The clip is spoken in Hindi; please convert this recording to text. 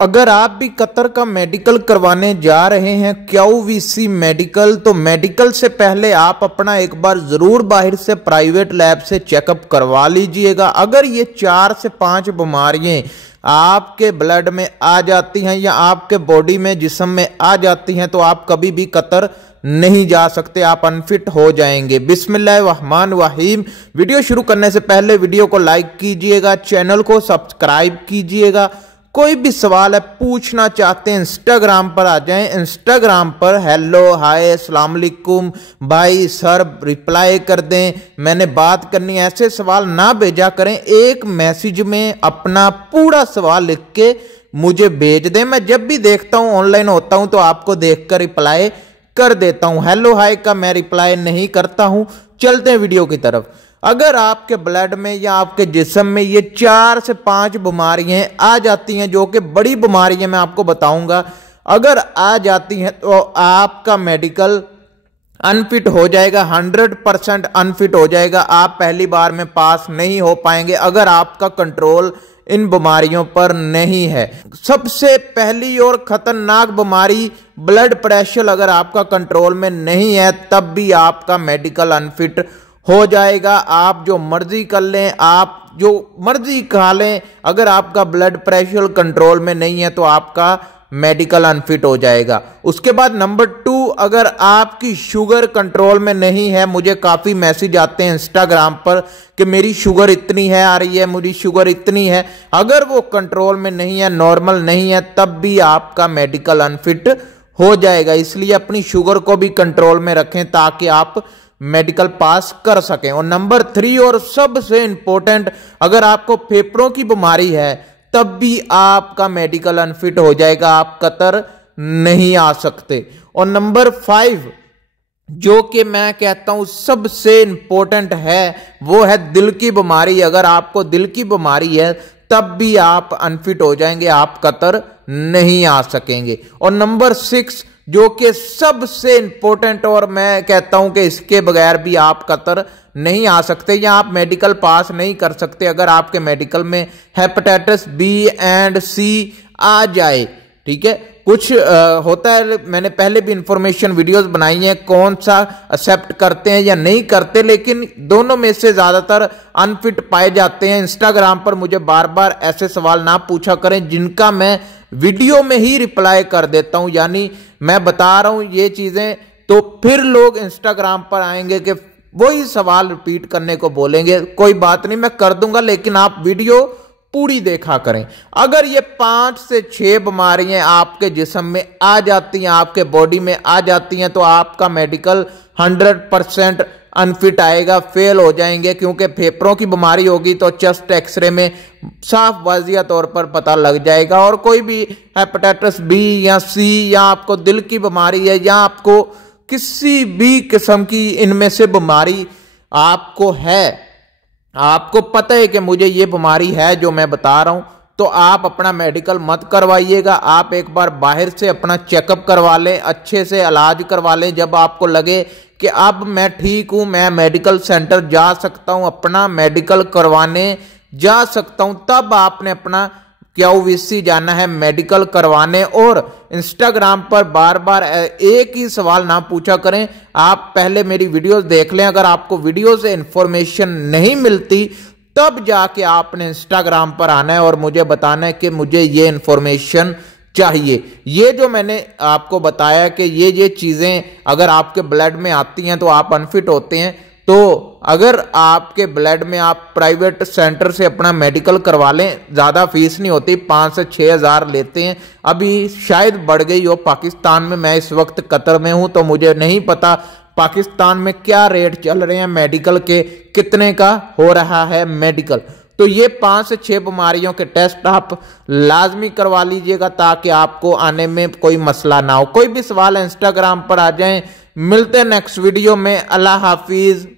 अगर आप भी कतर का मेडिकल करवाने जा रहे हैं QVC मेडिकल, तो मेडिकल से पहले आप अपना एक बार जरूर बाहर से प्राइवेट लैब से चेकअप करवा लीजिएगा। अगर ये 4 से 5 बीमारियां आपके ब्लड में आ जाती हैं या आपके बॉडी में जिस्म में आ जाती हैं तो आप कभी भी कतर नहीं जा सकते, आप अनफिट हो जाएंगे। बिस्मिल्लाहिर्रहमानिर्रहीम। वीडियो शुरू करने से पहले वीडियो को लाइक कीजिएगा, चैनल को सब्सक्राइब कीजिएगा। कोई भी सवाल है पूछना चाहते हैं इंस्टाग्राम पर आ जाएं, इंस्टाग्राम पर हेलो हाय अस्सलाम वालेकुम भाई सर रिप्लाई कर दें। मैंने बात करनी है, ऐसे सवाल ना भेजा करें, एक मैसेज में अपना पूरा सवाल लिख के मुझे भेज दें। मैं जब भी देखता हूं ऑनलाइन होता हूं तो आपको देखकर रिप्लाई कर देता हूं। हेलो हाय का मैं रिप्लाई नहीं करता हूं। चलते हैं वीडियो की तरफ। अगर आपके ब्लड में या आपके जिस्म में ये 4 से 5 बीमारियां आ जाती हैं, जो कि बड़ी बीमारियां मैं आपको बताऊंगा, अगर आ जाती हैं तो आपका मेडिकल अनफिट हो जाएगा, 100% अनफिट हो जाएगा। आप पहली बार में पास नहीं हो पाएंगे अगर आपका कंट्रोल इन बीमारियों पर नहीं है। सबसे पहली और खतरनाक बीमारी ब्लड प्रेशर अगर आपका कंट्रोल में नहीं है तब भी आपका मेडिकल अनफिट हो जाएगा। आप जो मर्जी कर लें, आप जो मर्जी खा लें, अगर आपका ब्लड प्रेशर कंट्रोल में नहीं है तो आपका मेडिकल अनफिट हो जाएगा। उसके बाद नंबर 2, अगर आपकी शुगर कंट्रोल में नहीं है, मुझे काफी मैसेज आते हैं इंस्टाग्राम पर कि मेरी शुगर इतनी है आ रही है, मेरी शुगर इतनी है, अगर वो कंट्रोल में नहीं है, नॉर्मल नहीं है, तब भी आपका मेडिकल अनफिट हो जाएगा। इसलिए अपनी शुगर को भी कंट्रोल में रखें ताकि आप मेडिकल पास कर सकें। और नंबर 3 और सबसे इंपॉर्टेंट, अगर आपको फेफड़ों की बीमारी है तब भी आपका मेडिकल अनफिट हो जाएगा, आप कतर नहीं आ सकते। और नंबर 5 जो कि मैं कहता हूं सबसे इंपॉर्टेंट है, वो है दिल की बीमारी। अगर आपको दिल की बीमारी है तब भी आप अनफिट हो जाएंगे, आप कतर नहीं आ सकेंगे। और नंबर 6 जो कि सबसे इंपॉर्टेंट, और मैं कहता हूं कि इसके बगैर भी आप कतर नहीं आ सकते या आप मेडिकल पास नहीं कर सकते, अगर आपके मेडिकल में हेपेटाइटिस B एंड C आ जाए। ठीक है, कुछ होता है, मैंने पहले भी इंफॉर्मेशन वीडियोस बनाई हैं कौन सा एक्सेप्ट करते हैं या नहीं करते, लेकिन दोनों में से ज्यादातर अनफिट पाए जाते हैं। इंस्टाग्राम पर मुझे बार बार ऐसे सवाल ना पूछा करें जिनका मैं वीडियो में ही रिप्लाई कर देता हूं, यानी मैं बता रहा हूं ये चीजें, तो फिर लोग इंस्टाग्राम पर आएंगे कि वही सवाल रिपीट करने को बोलेंगे। कोई बात नहीं, मैं कर दूंगा, लेकिन आप वीडियो पूरी देखा करें। अगर ये 5 से 6 बीमारियां आपके जिस्म में आ जाती हैं, आपके बॉडी में आ जाती हैं, तो आपका मेडिकल 100% अनफिट आएगा, फेल हो जाएंगे। क्योंकि फेफड़ों की बीमारी होगी तो चेस्ट एक्सरे में साफ वाजिया तौर पर पता लग जाएगा। और कोई भी हेपेटाइटिस B या C या आपको दिल की बीमारी है या आपको किसी भी किस्म की इनमें से बीमारी आपको है, आपको पता है कि मुझे ये बीमारी है जो मैं बता रहा हूं, तो आप अपना मेडिकल मत करवाइएगा। आप एक बार बाहर से अपना चेकअप करवा लें, अच्छे से इलाज करवा लें। जब आपको लगे कि अब मैं ठीक हूं, मैं मेडिकल सेंटर जा सकता हूं, अपना मेडिकल करवाने जा सकता हूं, तब आपने अपना QVC जाना है मेडिकल करवाने। और इंस्टाग्राम पर बार बार एक ही सवाल ना पूछा करें, आप पहले मेरी वीडियोस देख लें। अगर आपको वीडियो से इंफॉर्मेशन नहीं मिलती तब जाके आपने इंस्टाग्राम पर आना है और मुझे बताना है कि मुझे ये इंफॉर्मेशन चाहिए। ये जो मैंने आपको बताया कि ये चीजें अगर आपके ब्लड में आती हैं तो आप अनफिट होते हैं, तो अगर आपके ब्लड में आप प्राइवेट सेंटर से अपना मेडिकल करवा लें, ज्यादा फीस नहीं होती, 5 से 6 हज़ार लेते हैं। अभी शायद बढ़ गई हो पाकिस्तान में, मैं इस वक्त कतर में हूं तो मुझे नहीं पता पाकिस्तान में क्या रेट चल रहे हैं मेडिकल के, कितने का हो रहा है मेडिकल। तो ये 5 से 6 बीमारियों के टेस्ट आप लाजमी करवा लीजिएगा ताकि आपको आने में कोई मसला ना हो। कोई भी सवाल है इंस्टाग्राम पर आ जाएं। मिलते हैं नेक्स्ट वीडियो में। अल्लाह हाफिज।